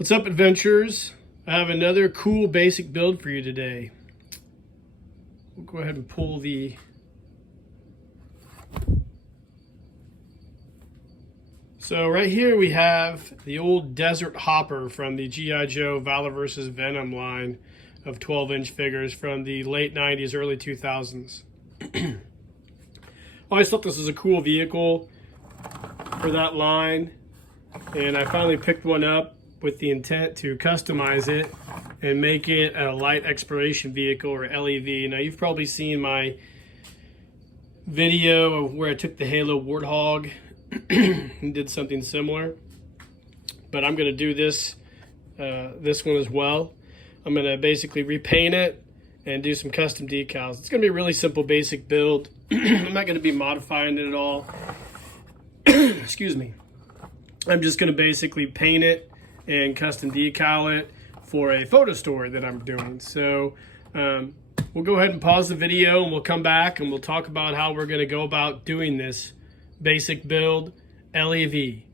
What's up, adventurers? I have another cool basic build for you today. We'll go ahead and pull the So right here we have the old Desert Hopper from the G.I. Joe Valor vs. Venom line of 12-inch figures from the late 90s, early 2000s. I always thought this was a cool vehicle for that line, and I finally picked one up with the intent to customize it and make it a light exploration vehicle, or L.E.V. Now, you've probably seen my video of where I took the Halo Warthog and did something similar, but I'm going to do this one as well. I'm going to basically repaint it and do some custom decals. It's going to be a really simple basic build. I'm not going to be modifying it at all. Excuse me. I'm just going to basically paint it and custom decal it for a photo story that I'm doing. So we'll go ahead and pause the video and we'll come back and we'll talk about how we're going to go about doing this basic build L.E.V.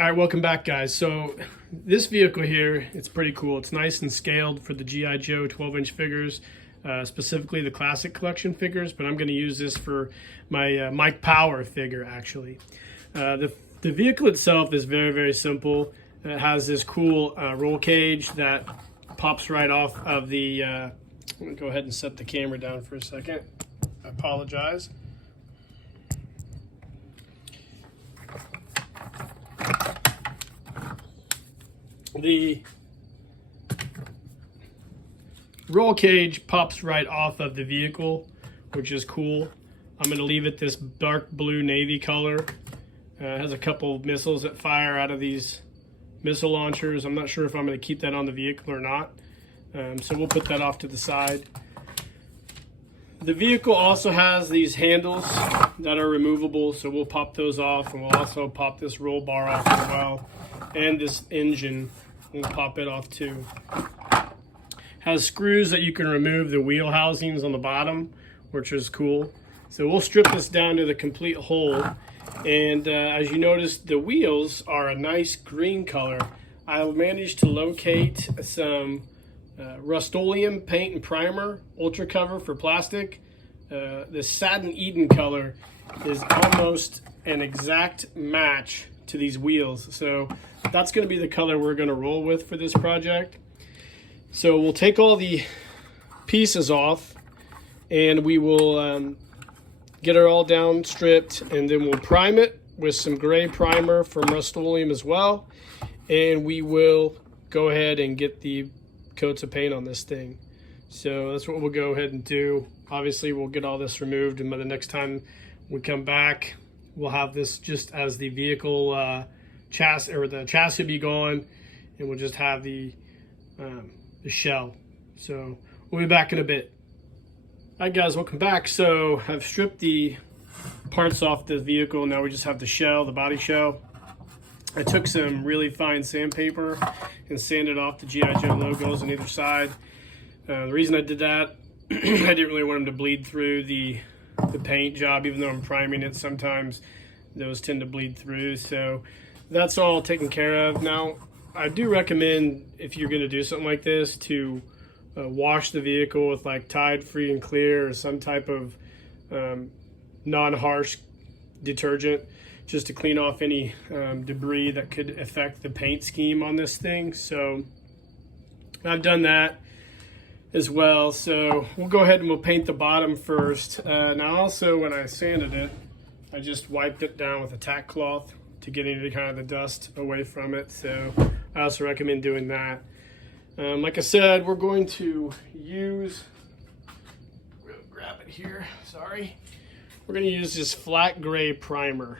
All right, welcome back, guys. So this vehicle here, it's pretty cool. It's nice and scaled for the G.I. Joe 12-inch figures, specifically the classic collection figures, but I'm going to use this for my Mike Power figure, actually. The vehicle itself is very, very simple. It has this cool roll cage that pops right off of the... I'm going to go ahead and set the camera down for a second. I apologize. The roll cage pops right off of the vehicle, which is cool. I'm going to leave it this dark blue navy color. It has a couple of missiles that fire out of these missile launchers. I'm not sure if I'm going to keep that on the vehicle or not, so we'll put that off to the side. The vehicle also has these handles that are removable, so we'll pop those off, and we'll also pop this roll bar off as well, and this engine, we'll pop it off too. Has screws that you can remove the wheel housings on the bottom, which is cool. So we'll strip this down to the complete whole, and as you notice, the wheels are a nice green color. I managed to locate some Rust-Oleum paint and primer, ultra cover for plastic. The Satin Eden color is almost an exact match to these wheels, so that's going to be the color we're going to roll with for this project. So we'll take all the pieces off and we will get it all down stripped, and then we'll prime it with some gray primer from Rust-Oleum as well, and we will go ahead and get the coats of paint on this thing. So that's what we'll go ahead and do. Obviously we'll get all this removed, and by the next time we come back, we'll have this just as the vehicle chassis, or the chassis will be gone, and we'll just have the shell. So we'll be back in a bit. All right, guys, welcome back. So I've stripped the parts off the vehicle. Now we just have the shell, the body shell. I took some really fine sandpaper and sanded off the G.I. Joe logos on either side. The reason I did that, I didn't really want them to bleed through the paint job. Even though I'm priming it, sometimes those tend to bleed through. So that's all taken care of. Now, I do recommend, if you're going to do something like this, to wash the vehicle with like Tide Free and Clear or some type of non-harsh detergent, just to clean off any debris that could affect the paint scheme on this thing. So I've done that as well. So we'll go ahead and we'll paint the bottom first. Now also, when I sanded it, I just wiped it down with a tack cloth to get any kind of the dust away from it. So I also recommend doing that. Like I said, we're going to use, grab it here, sorry. We're going to use this flat gray primer.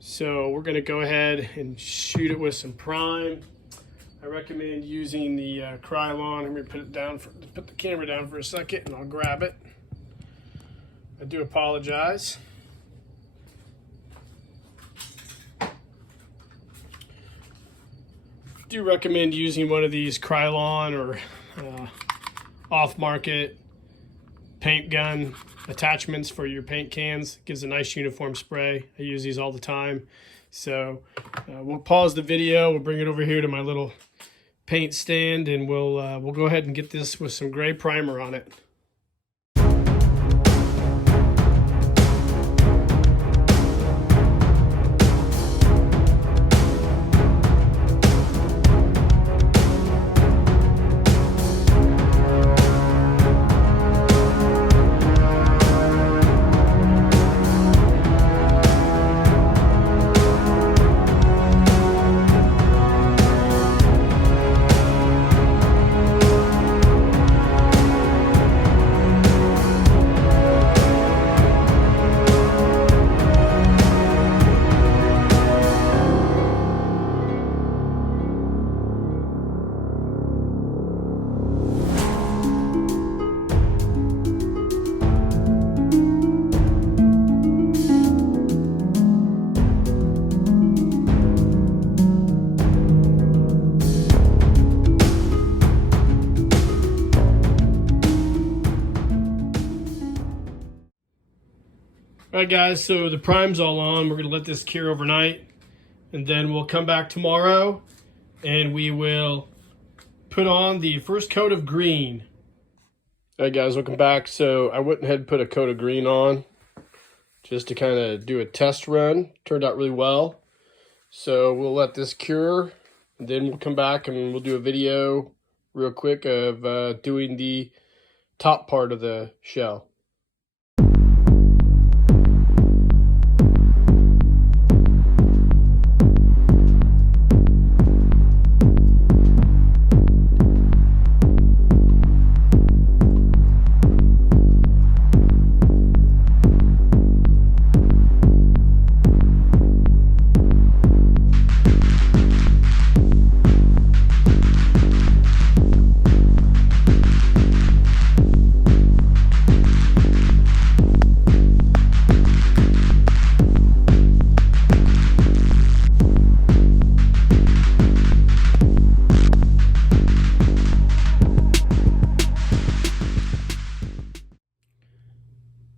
So we're going to go ahead and shoot it with some prime. I recommend using the Krylon. I'm going to put the camera down for a second, and I'll grab it. I do apologize. I do recommend using one of these Krylon or off-market paint gun attachments for your paint cans. Gives a nice uniform spray. I use these all the time. So We'll pause the video. We'll bring it over here to my little paint stand, and we'll go ahead and get this with some gray primer on it. All right, guys, so the prime's all on. We're going to let this cure overnight, and then we'll come back tomorrow, and we will put on the first coat of green. All right, guys, welcome back. So I went ahead and put a coat of green on just to kind of do a test run. Turned out really well. So we'll let this cure, and then we'll come back and we'll do a video real quick of doing the top part of the shell.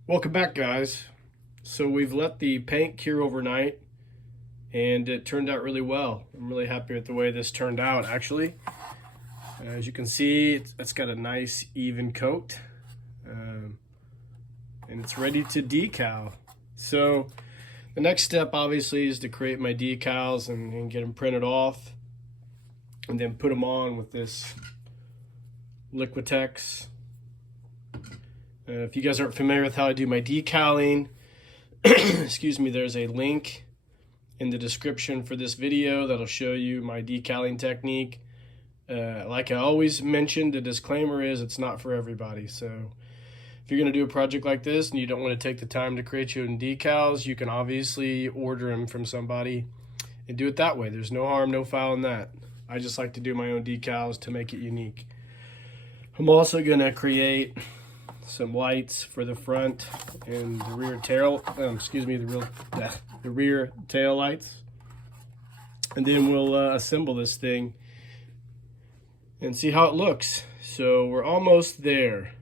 Welcome back, guys. So we've let the paint cure overnight, and it turned out really well. I'm really happy with the way this turned out, actually. As you can see, it's got a nice even coat, and it's ready to decal. So the next step, obviously, is to create my decals and get them printed off, and then put them on with this Liquitex. If you guys aren't familiar with how I do my decaling, excuse me, there's a link in the description for this video that'll show you my decaling technique. Like I always mention, the disclaimer is it's not for everybody. So if you're going to do a project like this and you don't want to take the time to create your own decals, you can obviously order them from somebody and do it that way. There's no harm, no foul in that. I just like to do my own decals to make it unique. I'm also going to create some lights for the front and the rear tail, the rear tail lights, and then we'll assemble this thing and see how it looks. So we're almost there.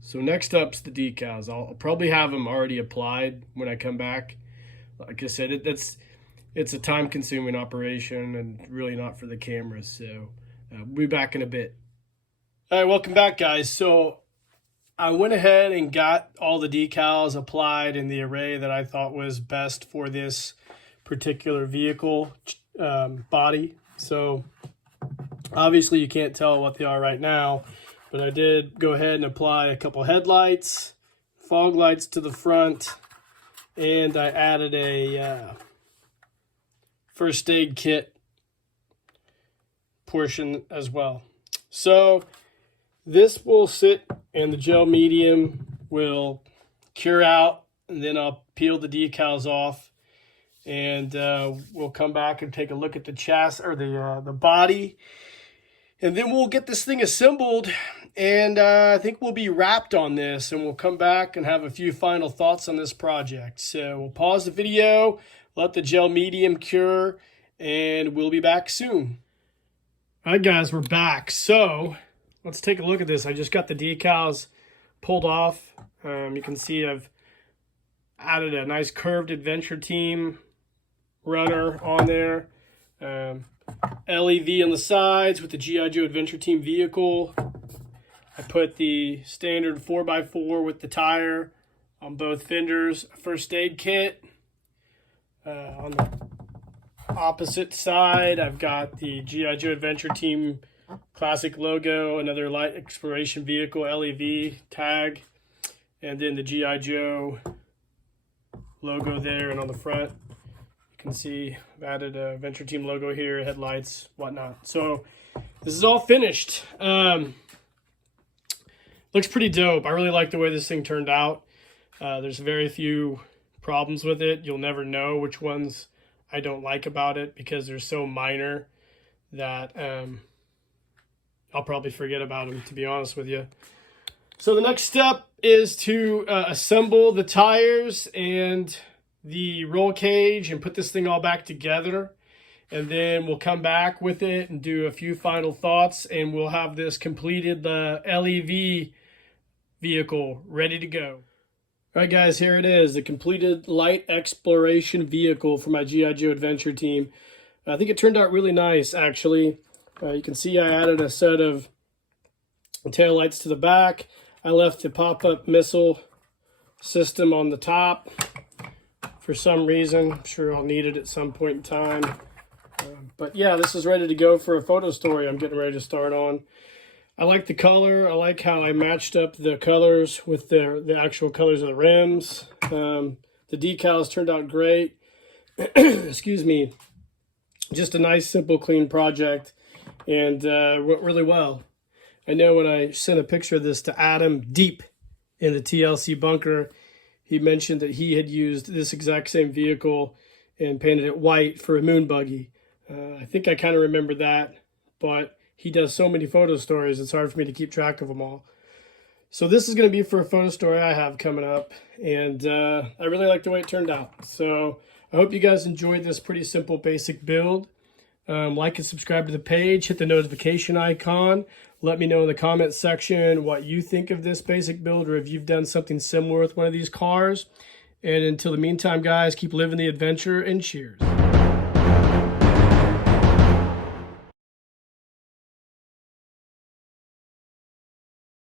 So next up's the decals. I'll probably have them already applied when I come back. Like I said, it's a time-consuming operation and really not for the camera. So we'll be back in a bit. All right, welcome back, guys. So I went ahead and got all the decals applied in the array that I thought was best for this particular vehicle body. So obviously you can't tell what they are right now, but I did go ahead and apply a couple headlights, fog lights to the front, and I added a first aid kit portion as well. So this will sit and the gel medium will cure out, and then I'll peel the decals off, and we'll come back and take a look at the chassis or the body, and then we'll get this thing assembled, and I think we'll be wrapped on this, and we'll come back and have a few final thoughts on this project. So we'll pause the video, let the gel medium cure, and we'll be back soon. All right, guys, we're back. So let's take a look at this. I just got the decals pulled off. You can see I've added a nice curved adventure team runner on there. L.E.V on the sides with the G.I. Joe Adventure Team vehicle. I put the standard 4x4 with the tire on both fenders. First aid kit. On the opposite side, I've got the G.I. Joe Adventure Team classic logo, another light exploration vehicle, L.E.V tag, and then the G.I. Joe logo there. And on the front, you can see I've added a Adventure Team logo here, headlights, whatnot. So this is all finished. Looks pretty dope. I really like the way this thing turned out. There's very few problems with it. You'll never know which ones I don't like about it because they're so minor that I'll probably forget about them, to be honest with you. So the next step is to assemble the tires and the roll cage and put this thing all back together. And then we'll come back with it and do a few final thoughts, and we'll have this completed, the L.E.V vehicle ready to go. All right, guys, here it is, the completed light exploration vehicle for my G.I. Joe Adventure Team. I think it turned out really nice, actually. You can see I added a set of taillights to the back. I left the pop-up missile system on the top for some reason. I'm sure I'll need it at some point in time. But yeah, this is ready to go for a photo story I'm getting ready to start on. I like the color. I like how I matched up the colors with the actual colors of the rims. The decals turned out great. Excuse me. Just a nice, simple, clean project, and went really well. I know when I sent a picture of this to Adam deep in the TLC bunker, he mentioned that he had used this exact same vehicle and painted it white for a moon buggy. I think I kind of remember that, but he does so many photo stories, it's hard for me to keep track of them all. So this is going to be for a photo story I have coming up, and I really like the way it turned out. So I hope you guys enjoyed this pretty simple, basic build. Like and subscribe to the page, hit the notification icon. Let me know in the comments section what you think of this basic build, or if you've done something similar with one of these cars. And until the meantime, guys, keep living the adventure, and cheers.